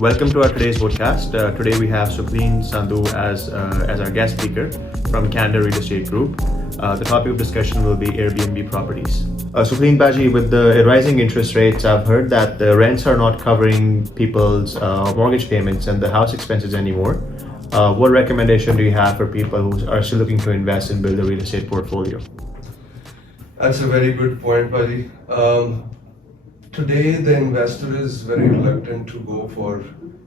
Welcome to our today's Woodcast. Today we have Supreme Sandhu as our guest speaker from Canada Real Estate Group. The topic of discussion will be Airbnb Properties. Supreme Baji, with the rising interest rates, I've heard that the rents are not covering people's mortgage payments and the house expenses anymore. What recommendation do you have for people who are still looking to invest and build a real estate portfolio? That's a very good point, Baji. Today, the investor is very reluctant to go for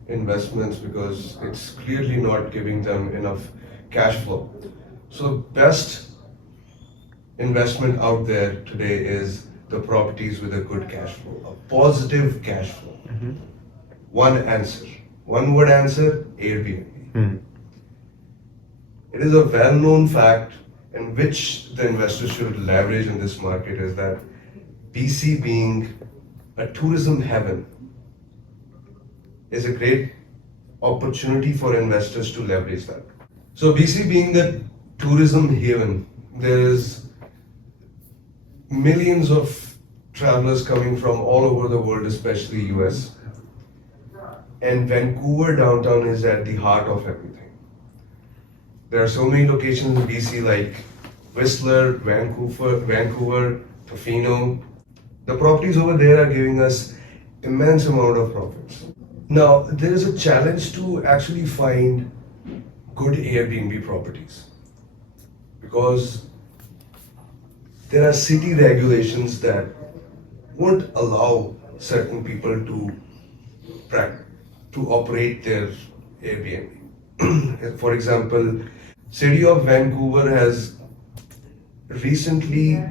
investments because it's clearly not giving them enough cash flow. So, best investment out there today is the properties with a good cash flow, a positive cash flow. One word answer, Airbnb. It is a well-known fact in which the investors should leverage in this market is that BC being a tourism heaven is a great opportunity for investors to leverage that. So BC being the tourism haven, there is millions of travelers coming from all over the world, especially US. And Vancouver downtown is at the heart of everything. There are so many locations in BC like Whistler, Vancouver, Tofino. The properties over there are giving us immense amount of profits. Now, there is a challenge to actually find good Airbnb properties because there are city regulations that won't allow certain people to operate their Airbnb. For example, City of Vancouver has recently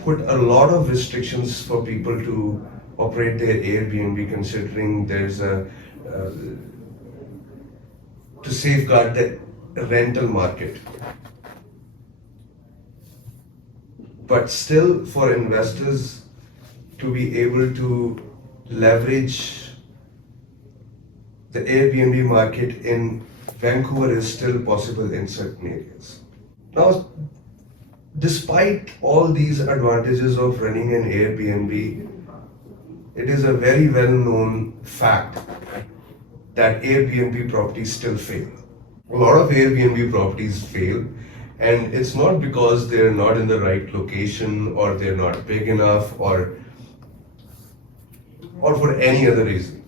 put a lot of restrictions for people to operate their Airbnb, considering there's to safeguard the rental market. But still, for investors to be able to leverage the Airbnb market in Vancouver is still possible in certain areas. Now, despite all these advantages of running an Airbnb, it is a very well-known fact that Airbnb properties still fail. A lot of Airbnb properties fail, and it's not because they're not in the right location or they're not big enough or for any other reason.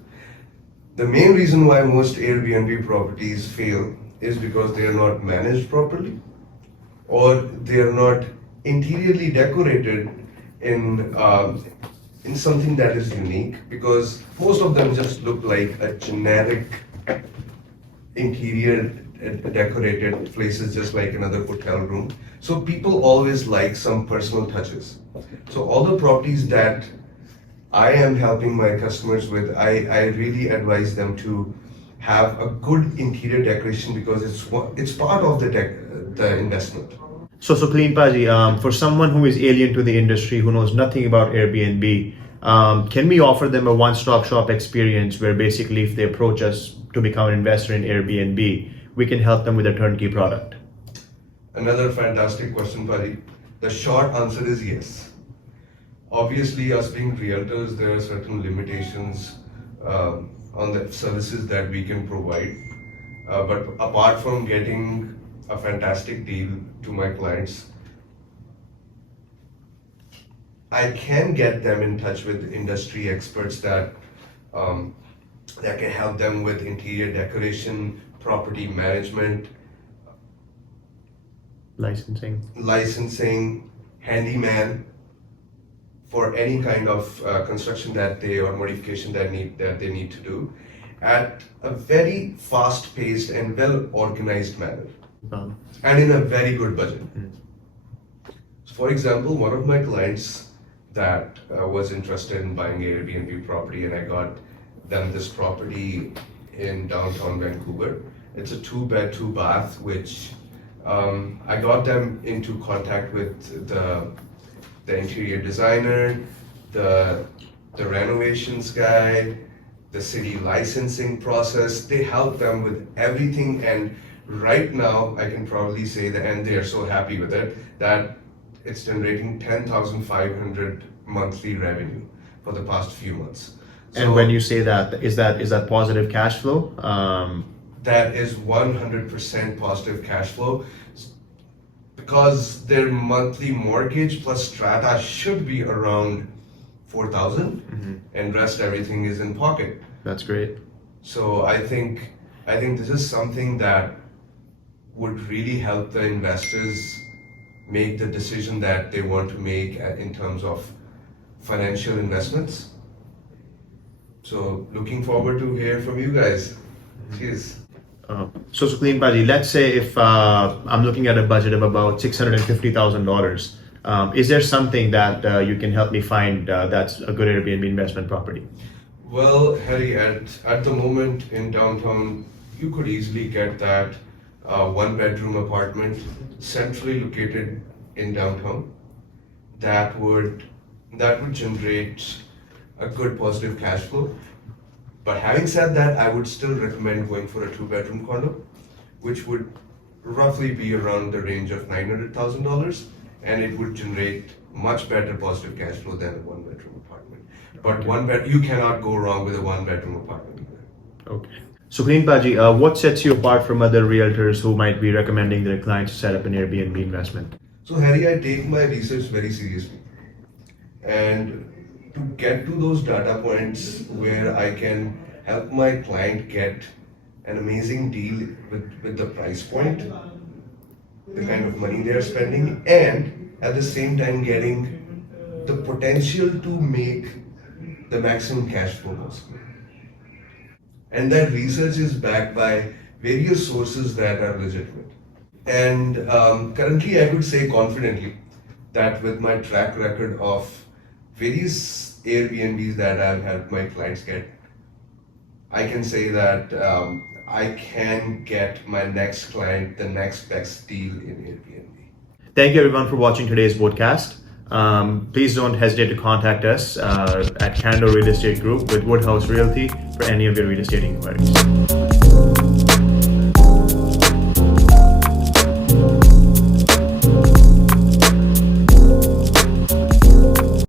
The main reason why most Airbnb properties fail is because they are not managed properly, or they are not interiorly decorated in something that is unique, because most of them just look like a generic interior decorated places, just like another hotel room. So people always like some personal touches. So all the properties that I am helping my customers with, I really advise them to have a good interior decoration because it's part of the investment. So Supreme Baji, for someone who is alien to the industry, who knows nothing about Airbnb, can we offer them a one-stop shop experience where basically if they approach us to become an investor in Airbnb, we can help them with a turnkey product? Another fantastic question, Pari. The short answer is yes. Obviously, us being realtors, there are certain limitations on the services that we can provide. But apart from getting a fantastic deal to my clients, I can get them in touch with industry experts that can help them with interior decoration, property management, licensing, handyman, for any kind of construction or modification that they need to do at a very fast-paced and well-organized manner. And in a very good budget. So for example, one of my clients that was interested in buying an Airbnb property, and I got them this property in downtown Vancouver. It's a 2-bed, 2-bath, which I got them into contact with the interior designer, the renovations guy, the city licensing process. They helped them with everything, and right now I can probably say that, and they are so happy with it, that it's generating 10,500 monthly revenue for the past few months. And when you say that, is that positive cash flow? That is 100% positive cash flow because their monthly mortgage plus strata should be around 4,000, and rest everything is in pocket. That's great. So I think this is something that would really help the investors make the decision that they want to make in terms of financial investments. So looking forward to hear from you guys. Cheers. So Sucleen Baji, let's say if I'm looking at a budget of about $650,000, is there something that you can help me find that's a good Airbnb investment property? Well, Harry, at the moment in downtown, you could easily get that one-bedroom apartment centrally located in downtown that would generate a good positive cash flow. But having said that, I would still recommend going for a two-bedroom condo, which would roughly be around the range of $900,000, and it would generate much better positive cash flow than a one-bedroom apartment. But you cannot go wrong with a one-bedroom apartment either. Okay. Sucleen Baji, what sets you apart from other realtors who might be recommending their clients to set up an Airbnb investment? So Harry, I take my research very seriously, and to get to those data points where I can help my client get an amazing deal with the price point, the kind of money they're spending, and at the same time getting the potential to make the maximum cash flow possible. And that research is backed by various sources that are legitimate. And currently I could say confidently that with my track record of various Airbnbs that I've helped my clients get, I can say that I can get my next client the next best deal in Airbnb. Thank you everyone for watching today's podcast. Please don't hesitate to contact us at Candor Real Estate Group with Woodhouse Realty for any of your real estate inquiries.